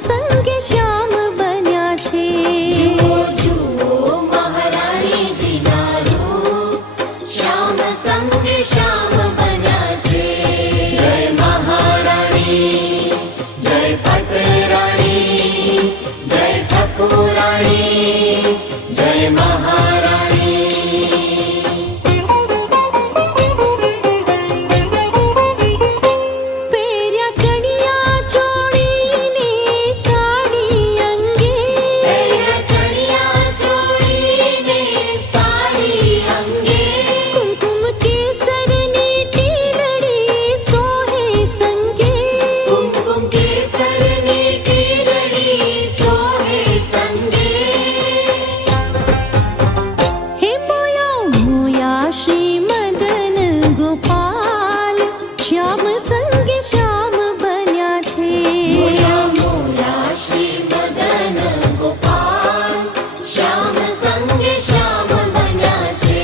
સંગે શ્યામ બન્યા છે. જુઓ જુઓ મહારાણીજીના રૂપ, શ્યામ સંગે શ્યામ બન્યા છે. જય મહારાણી, જય પટરાણી, જય ઠાકોરાણી, જય મહારાણી. પહેર્યા ચણિયા ચોળીને સાડી અંગે, પહેર્યા ચણિયા ચોળીને સાડી અંગે, કુમકુમ કેસરની ટીલડી સોહે સંગે. કુમકુમ કેસરની ટીલડી સોહે સંગે. હે મોયા મોયા શ્રી મદન ગોપાલ, શ્યામ સંગે શ્યામ બન્યા છે. મોયા મોયા શ્રી મદન ગોપાલ, શ્યામ સંગે શ્યામ બન્યા છે.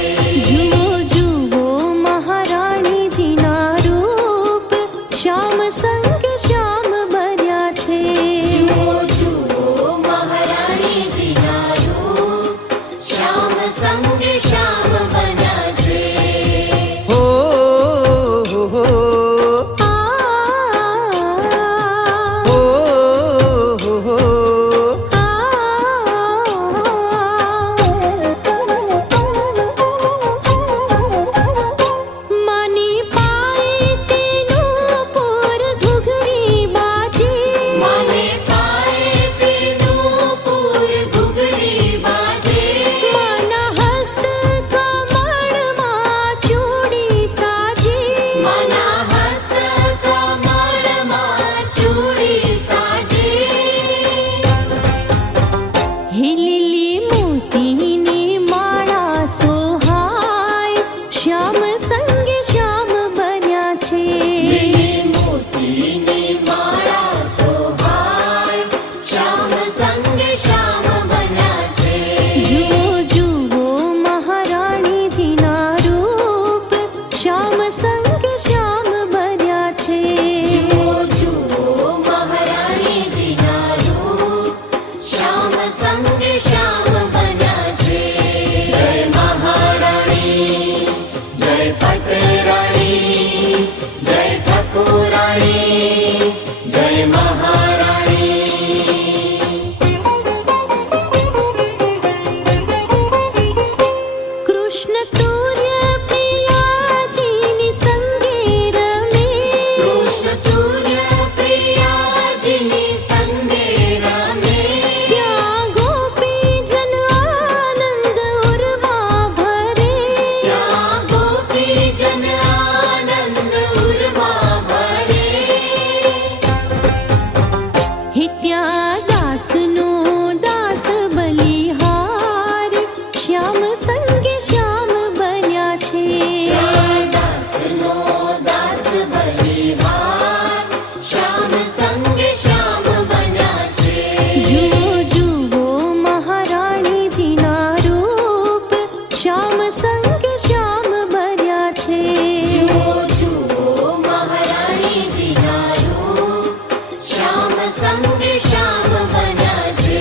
જુઓ જુઓ મહારાણીજીના રૂપ, શ્યામ સંગે શ્યામ બન્યા છે. જુઓ જુઓ મહારાણીજીના રૂપ, શ્યામ સંગે શ્યામ બન્યા છે. હો હો હો હો હો હો. માની પાએ તેનું પૂર ઘૂઘરી બાજે, મને પાયે તેનું પૂર ઘૂઘરી બાજે. માના હસ્ત કમળમાં ચૂડી સાજે. મના હસ્ત કમળમાં ચૂડી સાજે. હિલીલી મોતીની માળા સોહાય, શ્યામ સંગે શ્યામ બન્યા છે. લીલી મોતીની માળા સોહાય, શ્યામ સંગે શ્યામ બન્યા છે. જુઓ જુઓ મહારાણીજીના રૂપ, શ્યામ સંગે શ્યામ બન્યા છે. જુઓ જુઓ મહારાણીજીના રૂપ, શ્યામ સંગે શ્યામ બન્યા છે. હે મોયા મોયા શ્રી મદન ગોપાલ, શ્યામ સંગે શ્યામ બન્યા છે. જય મહારાણી, જય પટરાણી, જય ઠાકોરાણી, જય મહારાણી. જુઓ જુઓ મહારાણીજીના રૂપ, શ્યામ સંગે શ્યામ બન્યા છે. જય મહારાણી, જય પટરાણી, જય ઠાકોરાણી, જય કૃષ્ણ તુર્ય પ્રિયાજીની સંગે રમે, કૃષ્ણ તુર્ય પ્રિયાજીની સંગે રમે. ત્યાં ગોપીજન આનંદ ઉર્મા ભરે. ત્યાં ગોપીજન આનંદ ઉર્મા ભરે. હે ત્યાં દાસનો દાસ બલિહાર, શ્યામ સંગે શ્યામ બન્યા છે. ત્યાં દાસનો દાસ બલિહાર, શ્યામ સંગે શ્યામ બન્યા છે. જુઓ જુઓ મહારાણીજીના રૂપ, શ્યામ સંગે શ્યામ બન્યા છે. જુઓ જુઓ મહારાણીજીના રૂપ, શ્યામ સંગે શ્યામ બન્યા છે.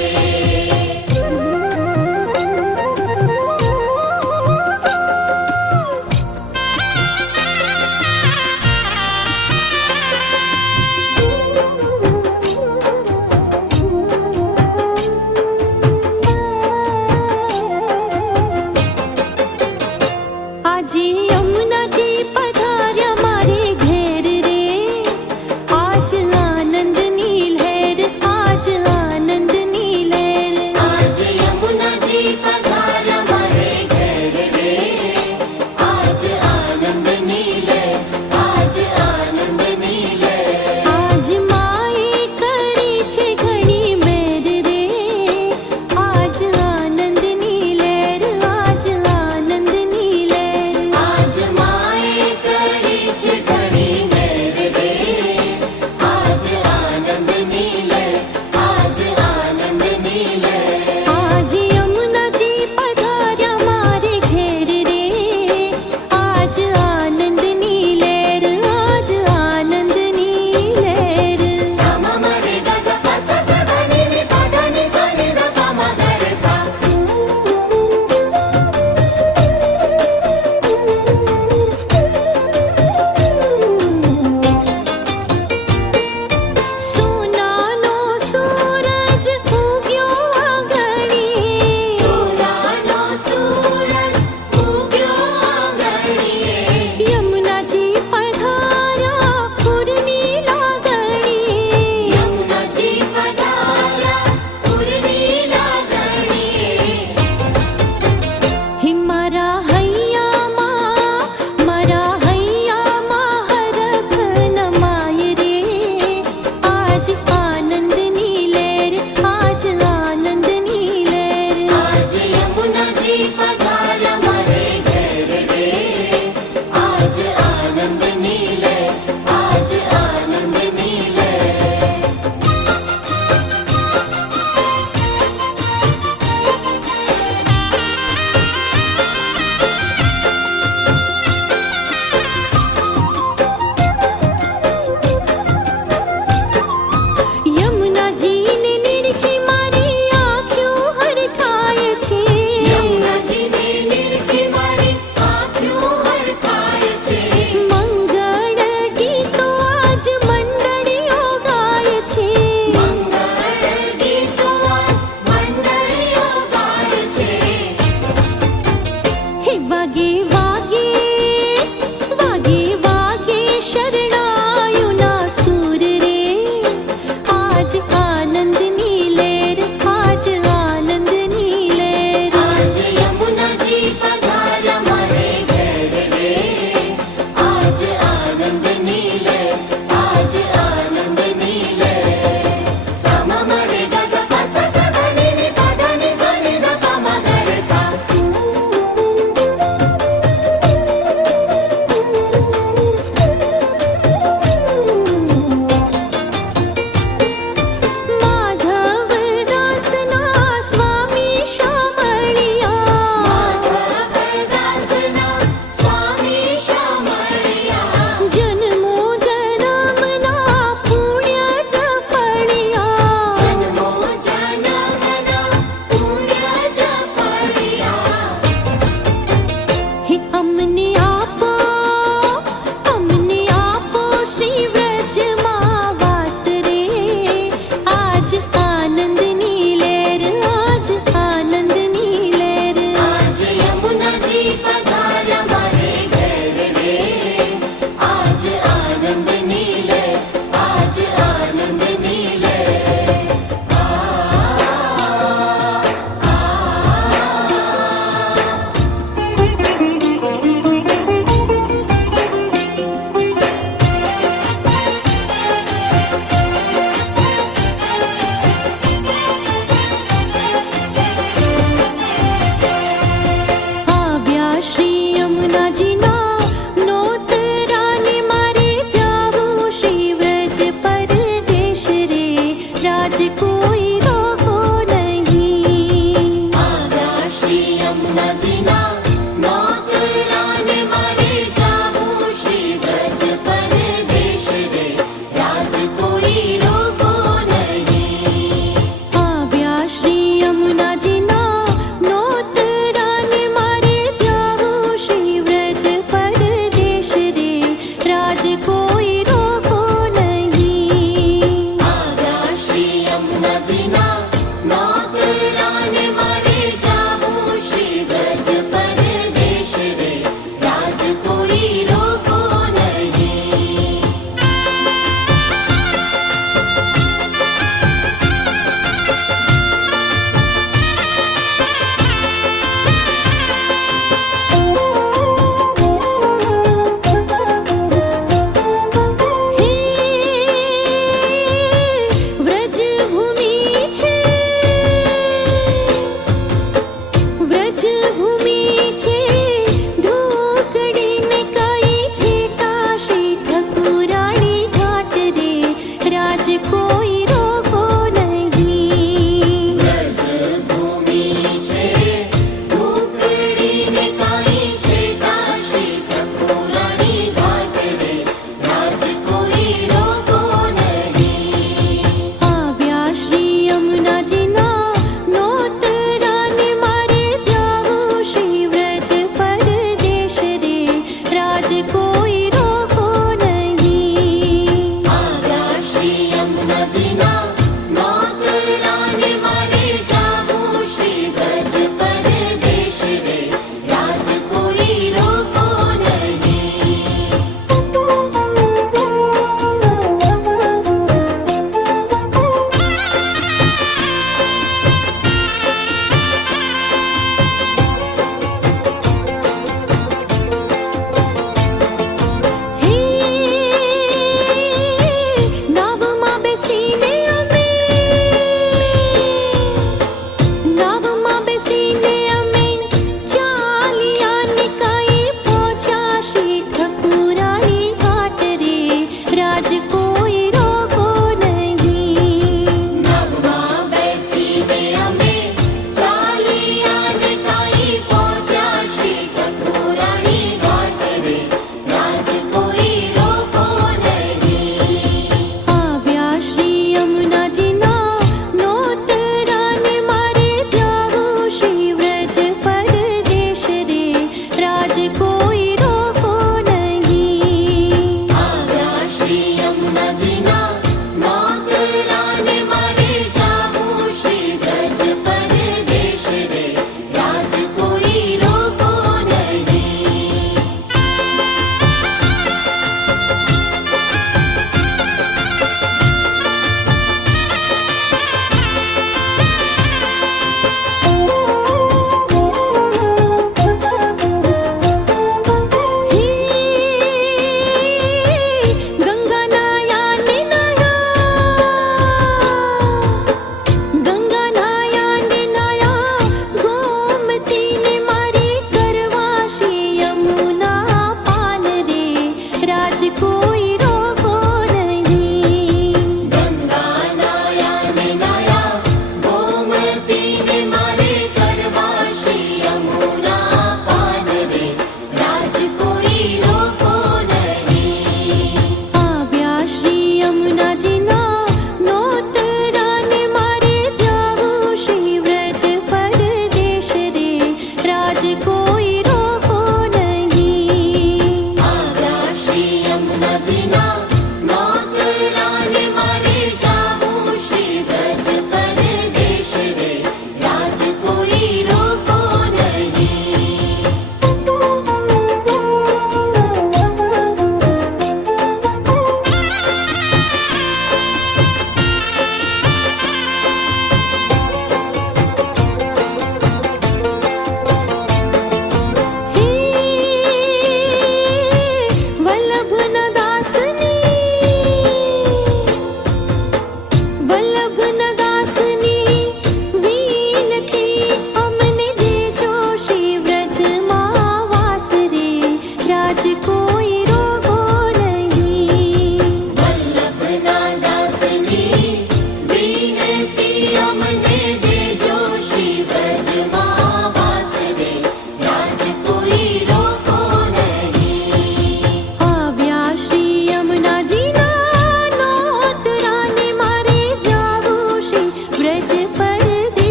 રાજના નોકરાને મારે જાવું શ્રી વ્રજ પરદેશ રે રાજ કોઈ રોકો નહીં હે વ્રજ ભૂમિ છે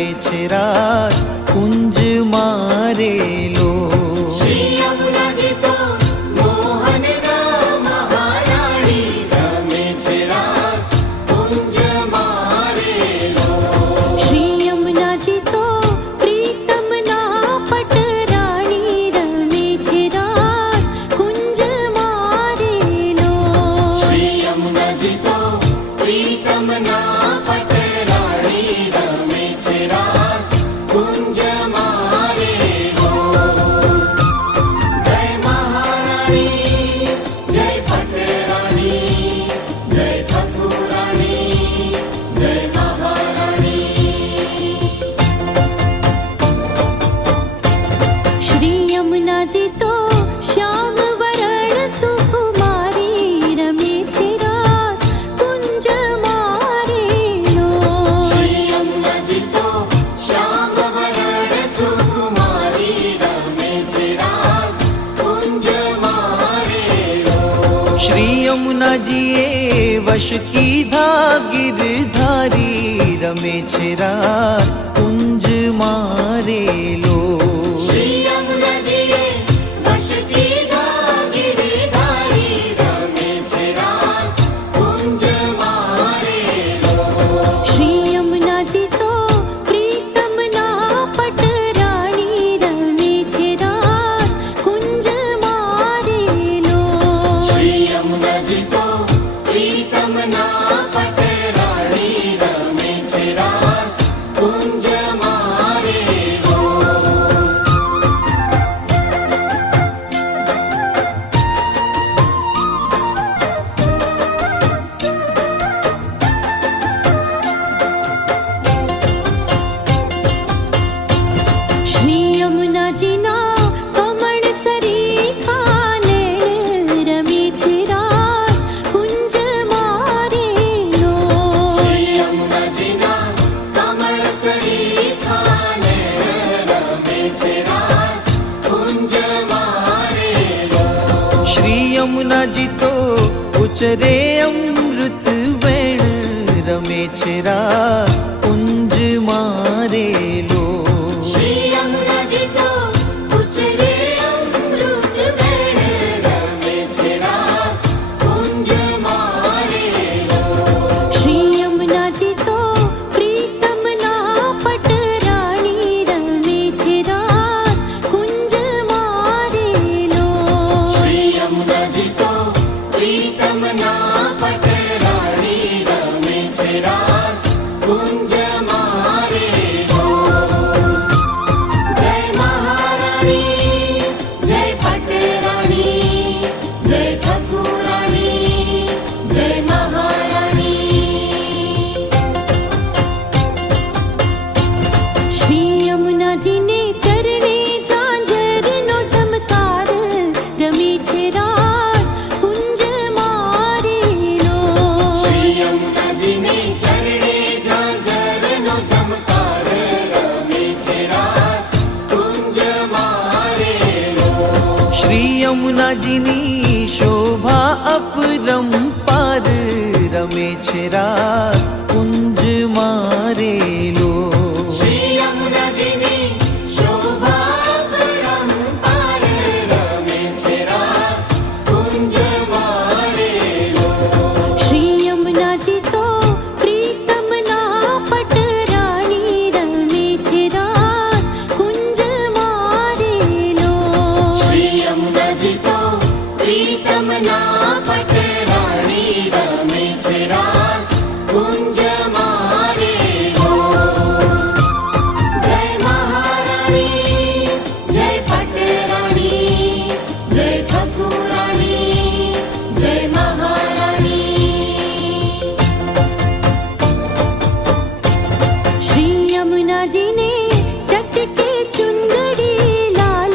રમે છે રાસ કુંજ મારેલો. શ્રી યમુનાજી તો મોહનના મહારાણી રમે છે રાસ કુંજ મારેલો. શ્રી યમુનાજી તો પ્રીતમના પટરાણી રમે છે રાસ કુંજ મારેલો. શ્રી યમુનાજી તો પ્રીતમના પટરાણી રમે છે રાસ કુંજ મારેલો. જય મહારાણી જય પટરાણી જય ઠાકુરાણી જય મહારાણી. શ્રી યમુનાજી તો શ્યામ વરણ સુકુમારી રમે છે રાસ કુંજ મારેલો. શ્રી યમુનાજી તો શ્યામ વરણ સુકુમારી રમે છે રાસ કુંજ મારેલો. શ્રી યમુનાજીએ વશ કીધા ગિરધારી રમે છે રાસ કુંજ મારેલો. શ્રી યમુનાજીએ વશ કીધા ગિરધારી રમે છે રાસ કુંજ મારેલો. શ્રી યમુનાજી તો પ્રીતમના પટરાણી રમે છે રાસ કુંજ મારેલો. શ્રી યમુનાજી તો પ્રીતમના પટરાણી રમે છે રાસ કુંજ મારેલો. શ્રી યમુનાજીના કમળ સરીખા નૈણ રમે છે રાસ કુંજ મારેલો. શ્રી યમુનાજીના કમળ સરીખા નૈણ રમે છે રાસ કુંજ મારેલો. શ્રી યમુનાજી તો ઉચરે અમૃત વેણ રમે છે રાસ કુંજ મારેલો. શ્રી યમુનાજી તો ઉચરે અમૃત વેણ રમે છે રાસ કુંજ મારેલો. શ્રી યમુનાજી તો પ્રીતમના પટરાણી રમે છે રાસ કુંજ મારેલો. શ્રી યમુનાજી તો પ્રીતમના પટરાણી રમે છે રાસ કુંજ મારેલો. જય મહારાણી જય પટરાણી જય ઠાકુરાણી જય મહારાણી. શ્રી યમુનાજીને ચરણે ઝાંઝરનો ઝમકાર રમે છે રાસ કુંજ મારેલો. શ્રી યમુનાજીને ચરણે ઝાંઝરનો ઝમકાર રમે છે રાસ કુંજ મારેલો. શ્રી યમુનાજીની શોભા અપરંપાર રમે છે રાસ કુંજ મારેલો. શ્રી યમુનાજીની શોભા પરંપાર રમે છે રાસ કુંજ મારેલો. શ્રી યમુનાજી તો પ્રીતમના પટરાણી રમે છે રાસ કુંજ મારેલો. શ્રી યમુનાજી તો પ્રીતમના પટરાણી રમે છે રાસ કુંજ મારેલો. જય મહારાણી જય પટરાણી જય ઠાકુરાણી જય મહારાણી. શ્રી યમુનાજીને ચટકે ચુંદડી લાલ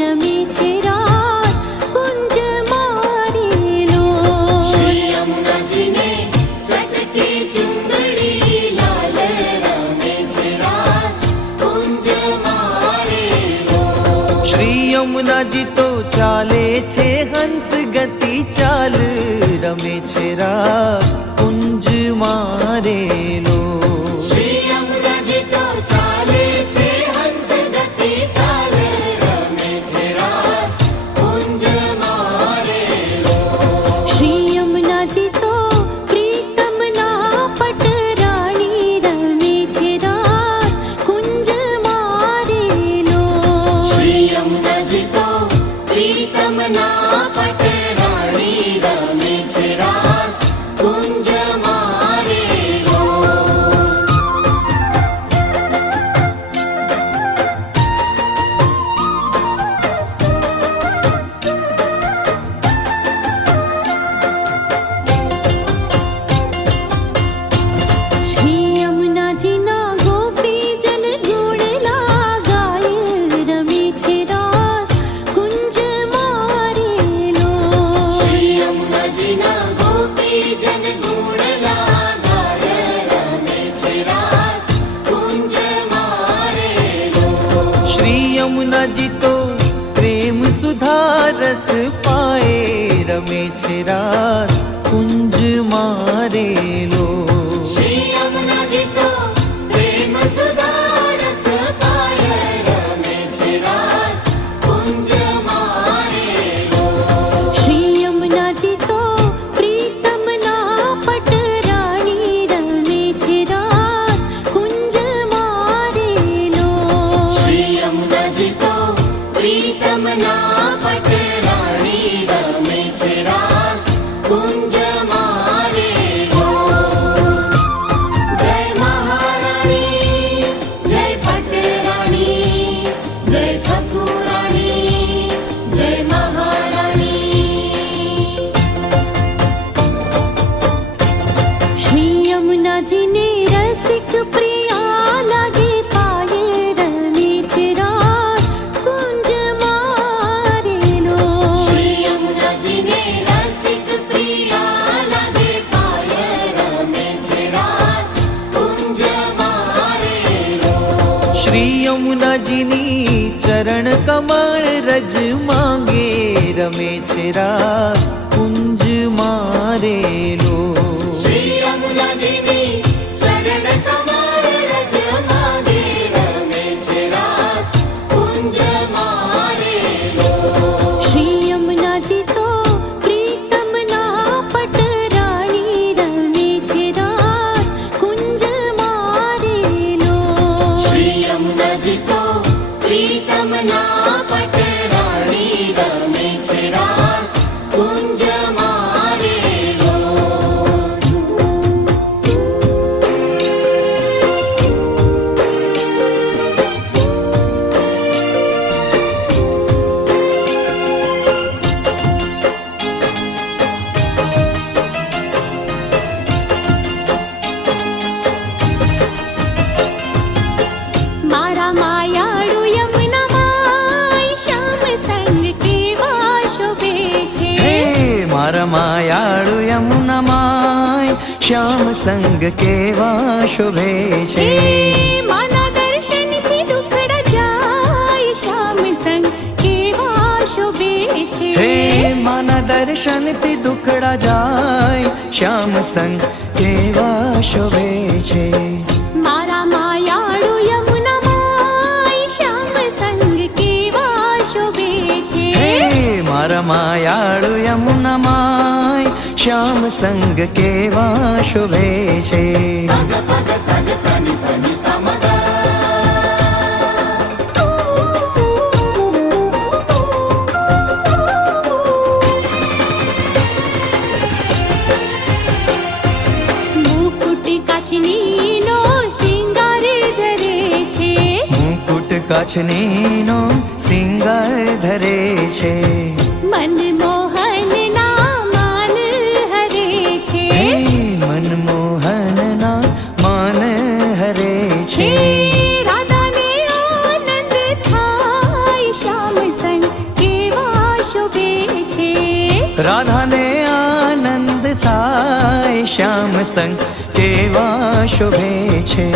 રમે છે રાસ કુંજ મારેલો. શ્રી યમુનાજીને ચટકે ચુંદડી લાલ રમે છે રાસ કુંજ મારેલો. શ્રી યમુનાજી તો ચાલે છે હંસ ગતિ ચાલ રમે છે રાસ કુંજ મારેલો. શ્રી યમુનાજી તો યમુનાજી તો પ્રેમ સુધા રસ પાએ રમે છે રાસ કુંજ મારેલો શ્રી યમુનાજી તો પ્રેમ સુધા રસ પાય રમે છે રાસ કુંજ મારેલો શ્રી યમુનાજી તો પ્રીતમના પટરાણી રમે છે રાસ કુંજ મારેલો શ્રી યમુનાજી તો પ્રીતમના પટરાણી રમે છે રાસ કુંજ મારેલો જય મહારાણી જય પટરાણી જય ઠાકુરાણી જય મહારાણી શ્રી યમુનાજીને રસિક પ્રિયા લાગે પાયે રમે છે રાસ કુંજ મારેલો શ્રી યમુનાજીને રસિક પ્રિયા લાગે પાય રમે છે રાસ કુંજ મારેલો શ્રી યમુનાજીની ચરણ કમળ રજ માંગે રમે છે રાસ કુંજ મારેલો શ્રી યમુનાજીની ચરણ કમળ રજ માંગે રમે છે રાસ કુંજ મારેલો શ્રી યમુનાજી તો પ્રીતમના પટરાણી રમે છે રાસ કુંજ મારેલો શ્રી યમુનાજી તો પ્રીતમના પટરાણી રમે છે રાસ કુંજ મારેલો મારા માયાળુ યમુનામાય શ્યામ સંગ કેવા શોભે છે હે મારા માયાળુ યમુનામાય શ્યામ સંગ કેવા શોભે છે માના દર્શનથી દુખડા જાય શ્યામ સંગ કેવા શોભે છે હે માના દર્શનથી દુખડા જાય શ્યામ સંગ કેવા શોભે છે મારા માયાળુ યમુનામાય શ્યામ સંગ કેવા શોભે છે હે મારા માયાળુ યમુનામાય શ્યામ સંગ કેવા શોભે છે પગ પગ સગ સની ધની સમગા મુકુટ કાચનીનો સિંગાર ધરે છે મુકુટ કાચનીનો સિંગાર ધરે છે મનમોહનના માન હરે છે હે મનમોહનના માન હરે છે રાધાને આનંદ થાય શ્યામ સંગ કેવા શોભે છે રાધાને આનંદ થાય શ્યામ સંગ કેવા શોભે છે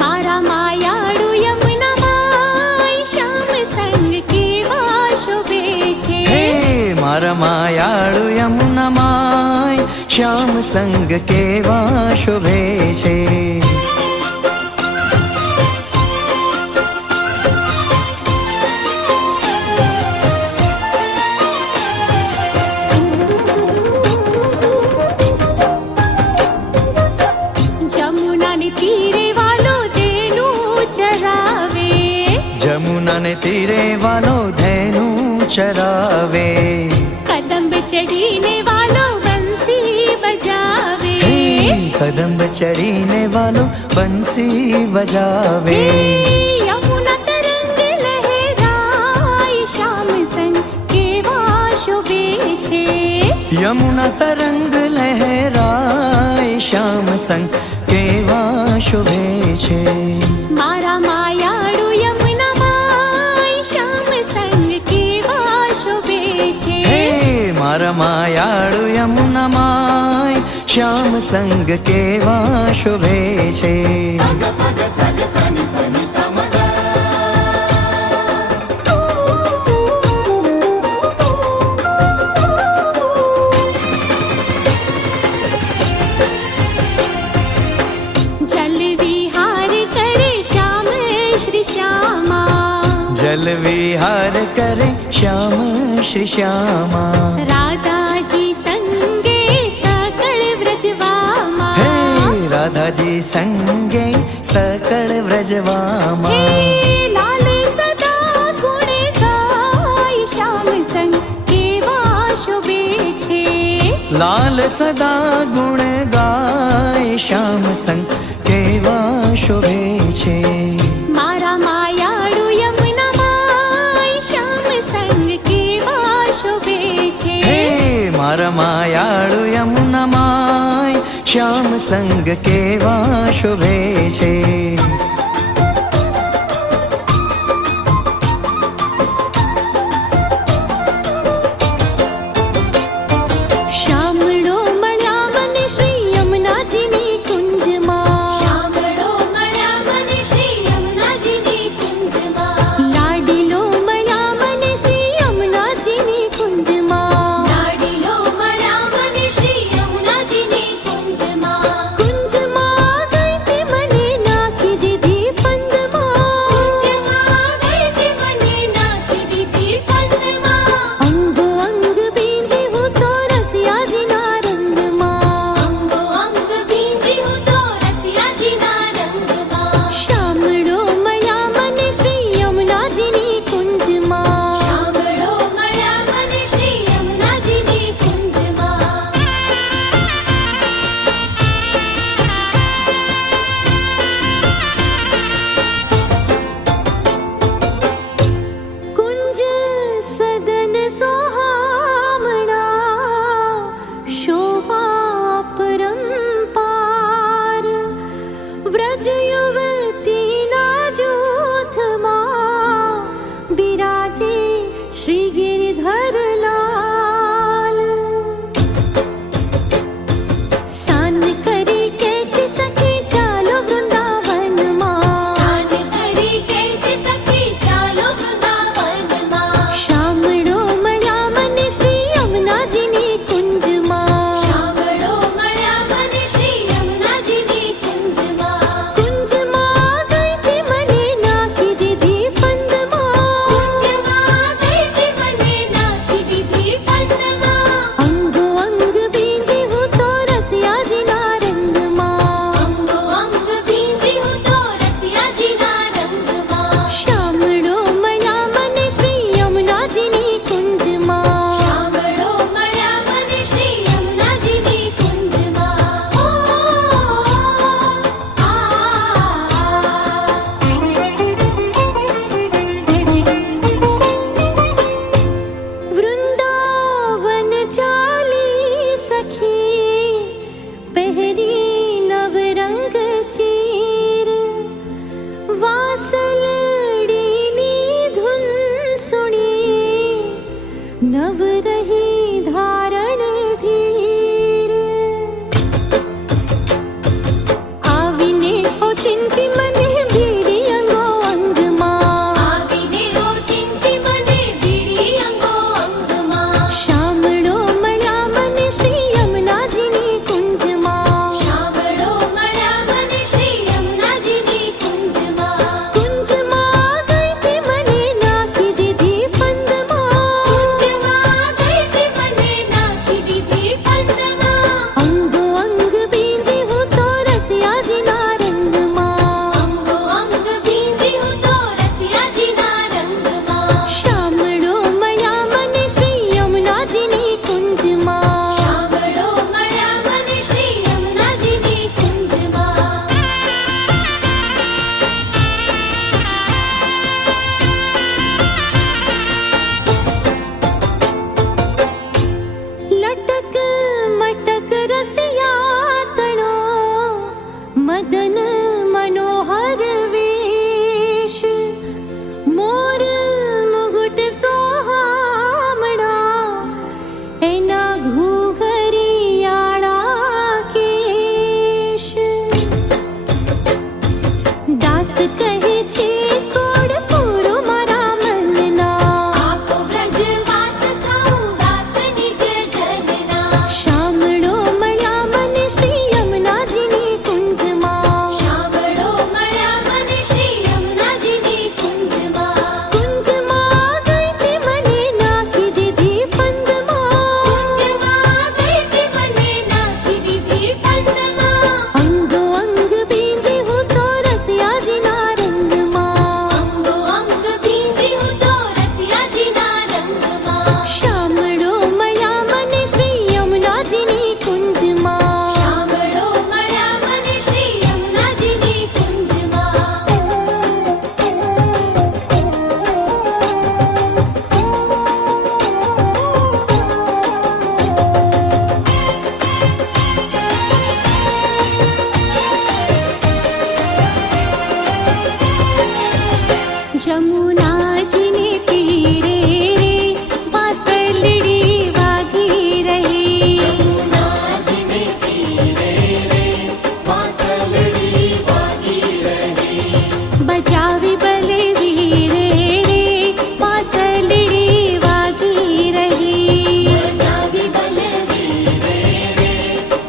મારા માયાળુ યમુનામાય શ્યામ સંગ કેવા શોભે છે હે મારા માયાળુ યમુનામાય શ્યામ સંગ કેવા શોભે છે જમુનાને તીરે વાલો તેનું ચરાવે જમુનાને તીરે વાલો ધેનું ચરાવે કદંબ ચડીને વાલો બંસી બજાવે હે કદંબ ચડીને વાલો બંસી બજાવે યમુના તરંગ લહેરાય શ્યામ સંગ કેવા શોભે છે યમુના તરંગ લહેરાય શ્યામ સંગ કેવા શોભે છે મારા માયાળુ યમુનામાય શ્યામ સંગ કેવા શોભે છે હે મારા માયાળુ યમુનામાય શ્યામ સંગ કેવા શોભે છે પગ પગ સગ સની ધની સમગા जल विहार करे श्याम श्री श्यामा राधाजी संगे सकळ व्रजवामा हे राधाजी संगे सकळ व्रजवामा हे लाल सदा गुण गाय श्याम संग केवा शोभे छे लाल सदा गुण गाय श्याम संग केवा शोभे छे मारा मायाळु यमुना माय श्याम संग केवा शोभे छे हे मारा मायाळु यमुना माय श्याम संग केवा शोभे छे શામળો મળ્યા મને શ્રી યમુનાજીની કુંજમાં શામળો મળ્યા મને શ્રી યમુનાજીની કુંજમાં લાડીલો મળ્યા મને શ્રી યમુનાજીની કુંજમાં લાડીલો મળ્યા મને શ્રી યમુનાજીની કુંજમાં કુંજમાં ગઈ તે મને નાખી जमुना जी ने तीरे रे वासलड़ी वागी रही। जमुना जी ने तीरे रे वासलड़ी वागी रही। बजावी बलवीरे रे वासलड़ी वागी रही। बजावी बलवीरे रे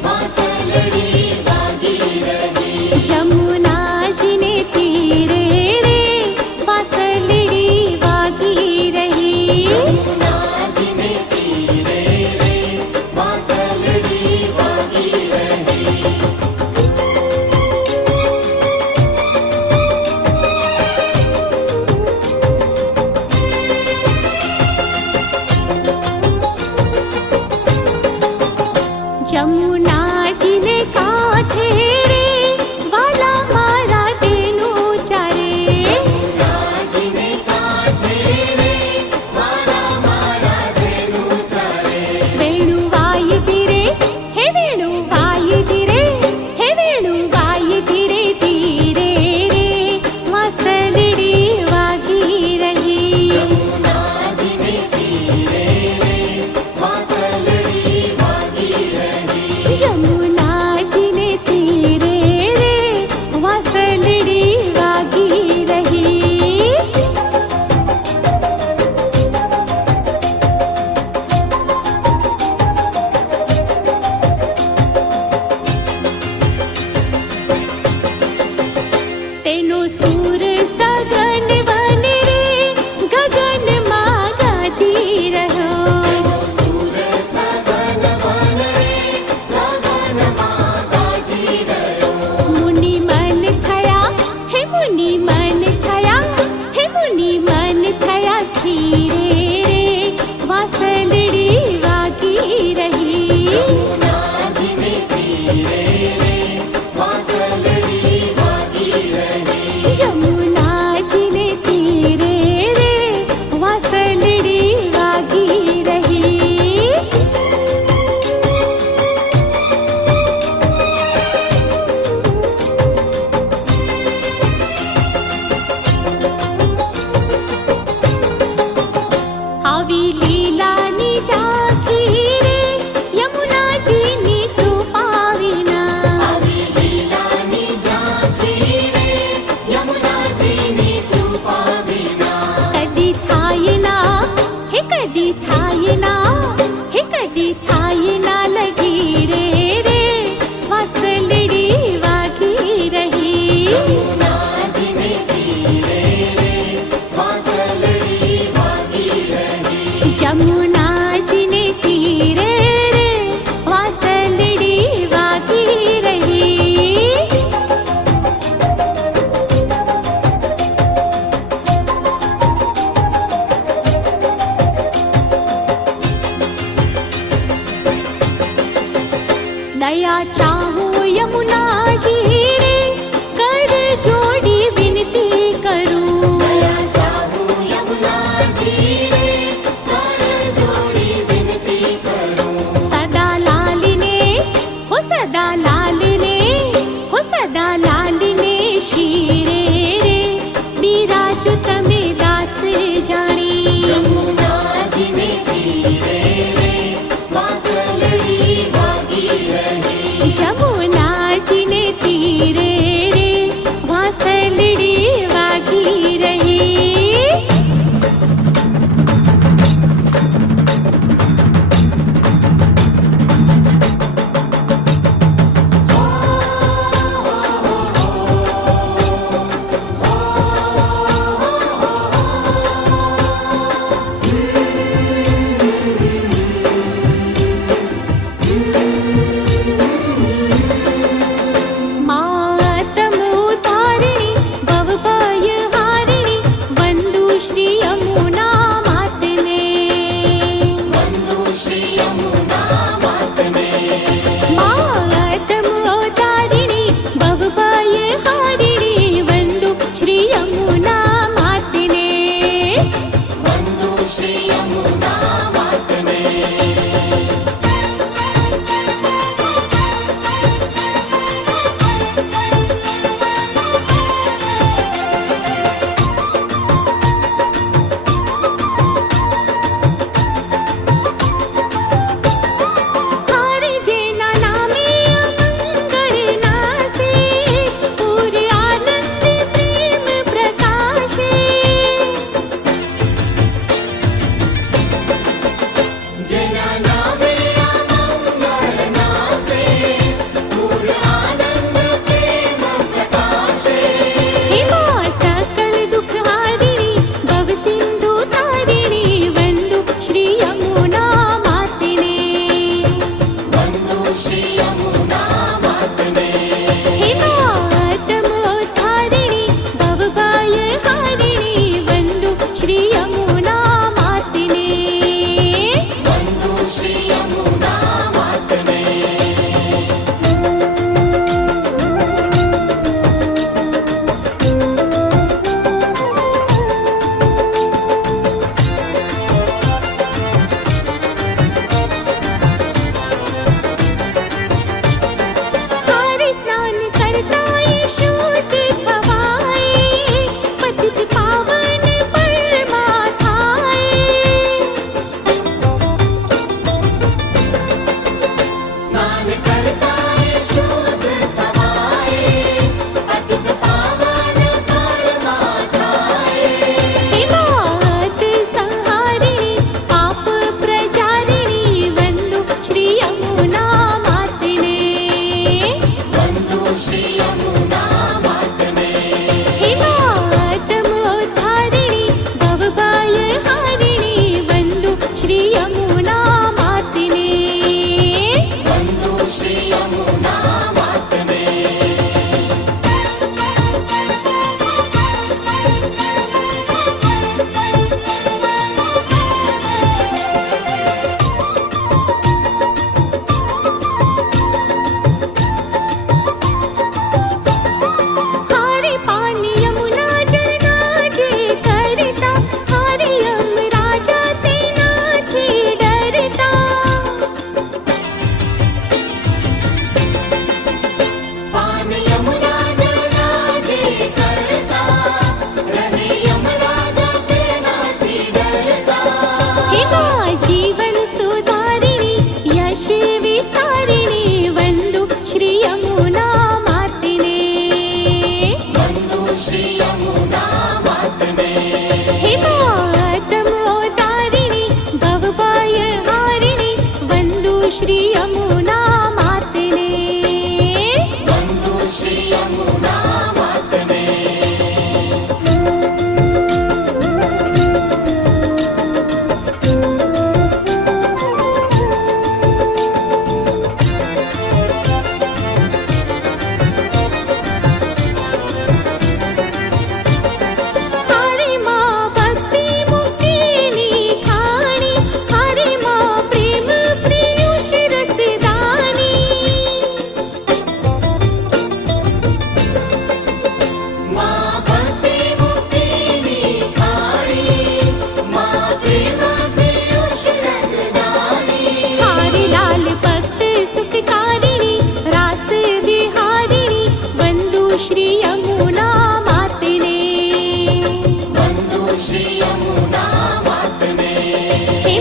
वासलड़ी वागी रही। जमुना जी ने तीरे रे वासलड़ी वागी रही। जमुना जी ने तीरे रे वासलड़ी वागी रही। जमुना जी ने काठे रे वाला मारा तेनु चारे। जमुना जी ने काठे रे वाला मारा धेनु चारे। वेणुवाई धीरे हे वेणुवाई धीरे हे वेणुवाई धीरे धीरे रे वासलड़ी वागी रही। जमुना जी ने तीरे रे वासलड़ी वागी रही। जमुना जी ने तीरे रे वासलड़ी वागी रही। तेनो सूर सगन बन रे गगन माँ गाजी रहो। सूर सगन बन रे गगन माँ गाजी रहो। मुनि मन थया हे मुनि मन थया हे मुनि मन थया स्थिरे रे वासलड़ी वागी रही। जमुना जी ने तीरे रे वासलड़ी वागी रही। जमुना जी ने तीरे रे वासलड़ी वागी रही। આવી લીલાની ઝાંખી રે યમુના જીની કૃપા વિના। આવી લીલાની ઝાંખી રે યમુના જીની કૃપા વિના। કદી થાય ના હે કદી થાય ના હે કદી થાય ના લગી રે રે વાસલડી વાગી રહી। જમુના जी ने तीरे रे वासलड़ी वागी रही। जमुना जी ने तीरे रे वासलड़ी वागी रही। दया चाहो यमुना जी रे कर जोड़ी विनती करूं। दया चाहूं यमुना जी रे कर जोड़ी विनती करूं। सदा लालिने हो सदा लालिने हो सदा लालिने शीरे रे बिराजो तमे दास जाणी। जमुना जी ने तीरे रे वासलड़ी वागी रही। जम यमुना मात ने हे मातमोदारिणी भवभय हारिणी वंदु श्री यमुना मातने वंदु श्री यमुना मात ने हरे माँ भक्ति मुक्तिनी खाणी हरे माँ प्रेम प्रियुष रसदानी माँ भक्ति मुक्ति निखारी माँ प्रेम पीयूष रसदानी हारे लाल भक्त सुखकारिणी रास विहारिणी वंदु श्री यमुना मातने वंदु श्री यमुना मात ने हे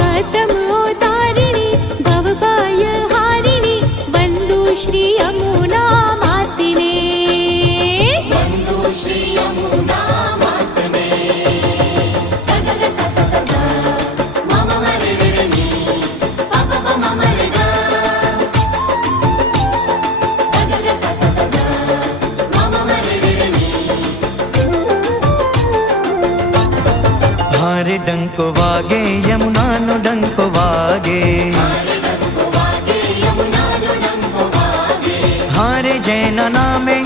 मातमोदारिणी भवभय हारिणी वंदु श्री यमुना मातने वंदु श्री यमुना मात ने गगग स स स ग मम मरे रे रे नी पप प मम रे ग गगग स स स ग मम मरे रे रे नी हारे डंको वागे यमुना नो डंको वागे हरे डंको वागे यमुना जो डंको वागे हारे जैन नामे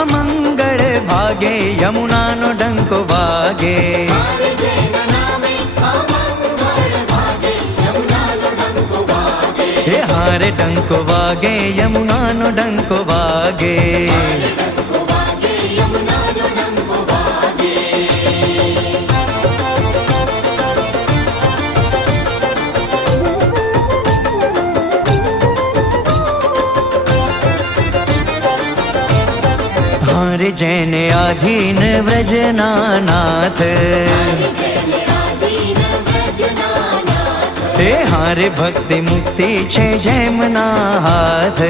अमंगल भागे यमुना नो डंको वागे हरे जैन नामे अमंगल भागे यमुना जो डंको वागे हे हारे डंको वागे यमुना नो डंको वागे हरे डंको वागे यमुना जो डंको वागे हारे जैन आधीन व्रजनानाथ हरे जैन आदीन व्रजनानाथ हे हारे भक्ति मुक्ति छे जैमना हाथ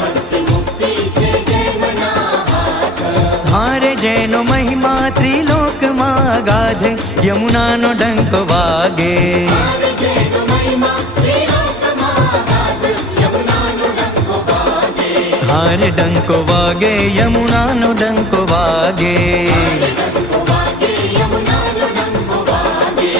भक्ति मुक्ति छे जैमना हाथ हारे जैनो महिमा त्रिलोक गाध यमुना नो डंको वागे हरे जैन महिमा त्रिलोक मागाध यमुना नो डंको वागे हारे डंको वागे यमुना नो डंको वागे हरे डंको वागे यमुना जो डंको वागे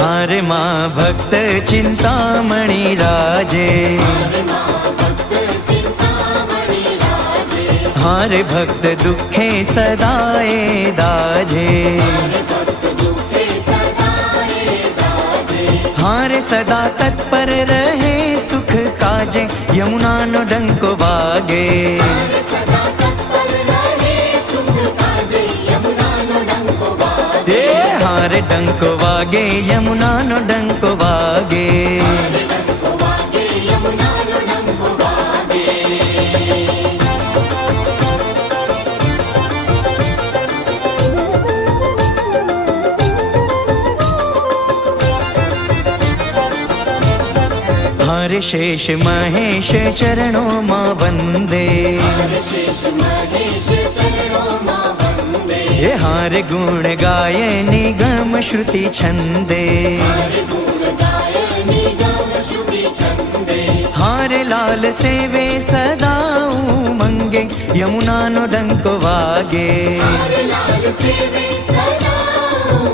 हारे माँ भक्त चिंतामणि राजे हरे माँ भक्त चिंतामणि राजे हारे भक्त दुखे सदाए दाजे हरे भक्त दुखे सदाए दाजे हारे सदा तत्पर रहे सुख काजे यमुना नो डंको वागे हरे सदा तत्पर रहे सुख काजे यमुना नो डंको वागे हे हारे डंको वागे यमुना नो डंको वागे हरे डंको वागे यमुना जो डंको वागे हारे शेष महेश चरणों माँ वंदे हरे शेष महेश चरणों माँ वंदे हे हारे गुण गाय निगम श्रुति छंदे हरे गुण गाय निगम श्रुति छंदे हारे लाल सेवे सदा मंगे यमुना नो डंको वागे हरे लाल सेवे सदा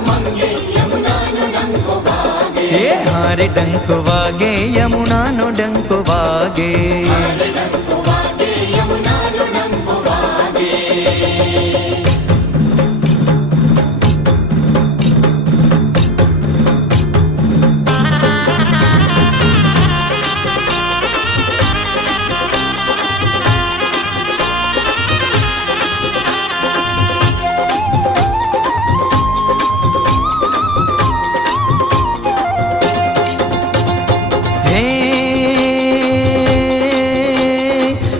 मंगे यमुना नो डंको वागे हे हारे डंको वागे यमुना नो डंको वागे हरे डंको वागे यमुना जो डंको वागे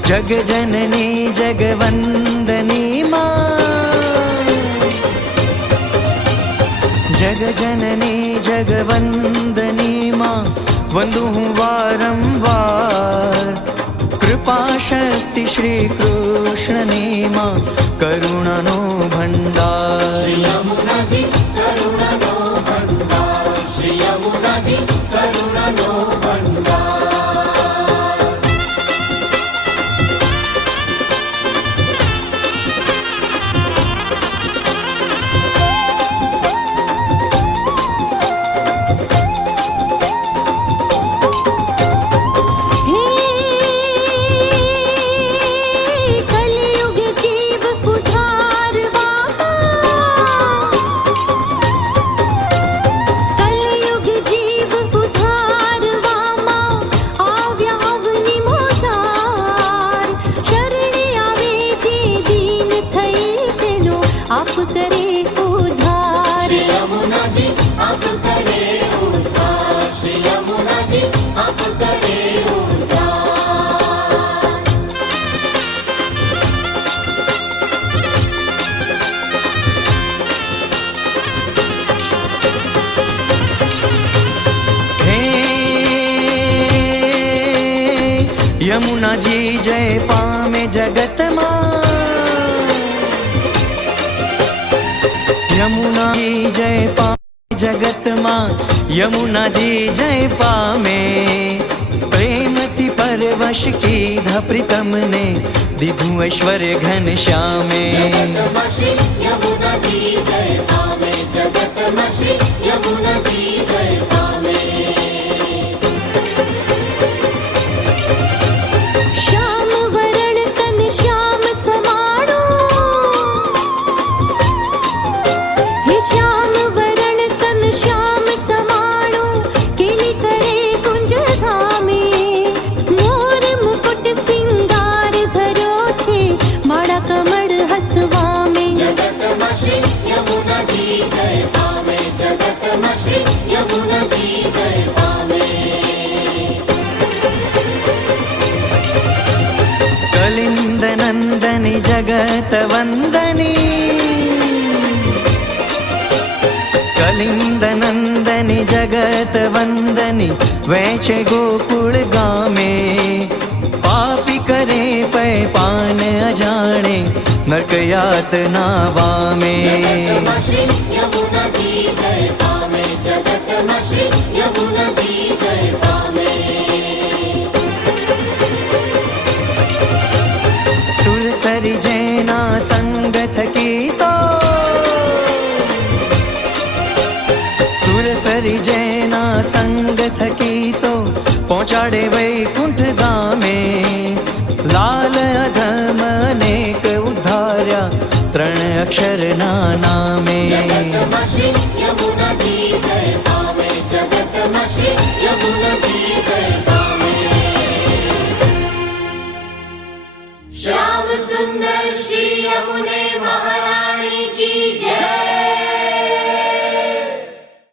जग जननी जगवंदनी माँ जग जगजननी जगवंदनी माँ वंदु हूँ वारंवार। कृपा शक्ति श्री कृष्णनी माँ करुणानो भंडार। श्री यमुनाजी करुणानो भंडार, श्री यमुनाजी करुणानो भंडार। हे कलयुग जीव उद्धारवा, कलयुग जीव उद्धारवा माँ આવ્યા અવની મોસાર। શરણે આવે જે દીન થઈ તેનો આપ કરે ઉદ્ધાર। श्री यमुनाजी आप करे उद्धार, श्री यमुनाजी आप करे उद्धार। हे यमुना जी जय पामे जगत माँ। यमुना जी जय पामे जगत माँ, यमुना जी जय पामे। प्रेम थी परवश की प्रीतम ने दिधु ऐश्वर्य घन श्यामे। जगतमा श्री यमुनाजी जय पावे, जगतमा श्री यमुनाजी जय पावे। श्याम वरण तन श्याम समाणो, हे श्याम वरण तन श्याम समाणो, केली करे कुंज धामे। मोर मुकुट सिंगार धरो छे, माळा कमળ હસ્તવા में। जगतमा श्री यमुनाजी जय पावे, जगतमा श्री यमुनाजी जय पावे। कलिंद नंदनी जगत वंदनी, कलिंद नंदनी जगत वंदनी वैचे गोकुल गामे। पापी करे पै पान अजाणे नरक यातना वामे। जगतमा श्री यमुनाजी जय पावे, जगतमा श्री यमुनाजी जय पावे। सुरसरी जैना संग थकी तो, सुरसरी जैना संग थकी तो पहुँचाड़े वैकुंठ गामे। लाल अधम अनेक उद्धार्या त्रण अक्षर नामे। जगतमा श्री यमुनाजी जय पावे, जगतमा श्री यमुनाजी जय पावे। श्याम सुंदर श्री यमुने महाराज